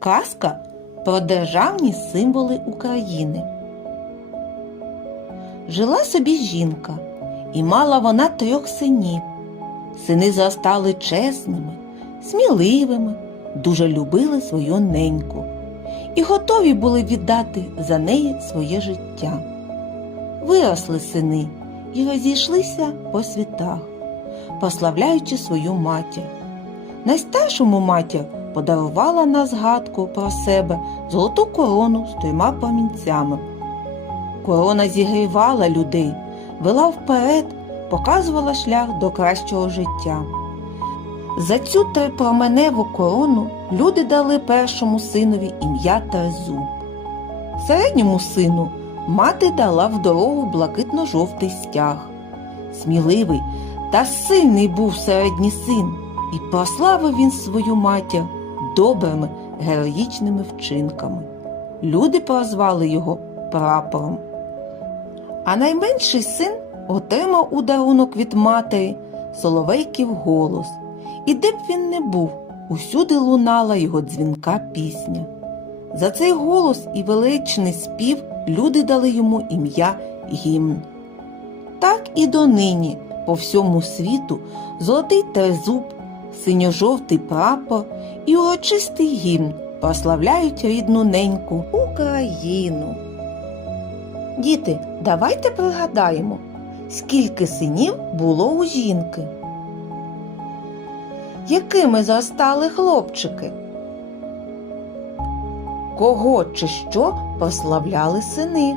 Казка про державні символи України. Жила собі жінка, і мала вона трьох синів. Сини зростали чесними, сміливими, дуже любили свою неньку і готові були віддати за неї своє життя. Виросли сини і розійшлися по світах, прославляючи свою матір. Найстаршому матір подарувала на згадку про себе золоту корону з трьома промінцями. Корона зігрівала людей, вела вперед, показувала шлях до кращого життя. За цю трипроменеву корону люди дали першому синові ім'я Трезуб. Середньому сину мати дала в дорогу блакитно-жовтий стяг. Сміливий та сильний був середній син, і прославив він свою матір добрими героїчними вчинками. Люди прозвали його прапором. А найменший син отримав у дарунок від матері соловейків голос, і де б він не був, усюди лунала його дзвінка пісня. За цей голос і величний спів люди дали йому ім'я гімн. Так і донині по всьому світу золотий трезуб, синьо-жовтий прапор і урочистий гімн прославляють рідну неньку Україну. Діти, давайте пригадаємо, скільки синів було у жінки. Якими зростали хлопчики? Кого чи що прославляли сини?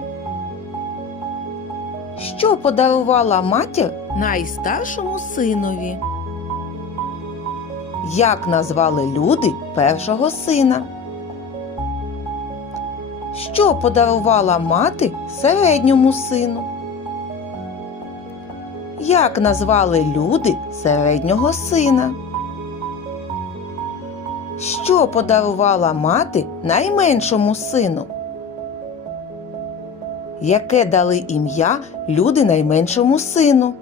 Що подарувала матір найстаршому синові? Як назвали люди першого сина? Що подарувала мати середньому сину? Як назвали люди середнього сина? Що подарувала мати найменшому сину? Яке дали ім'я люди найменшому сину?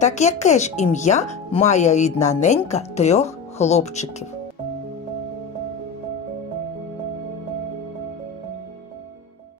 Так яке ж ім'я має рідна ненька трьох хлопчиків?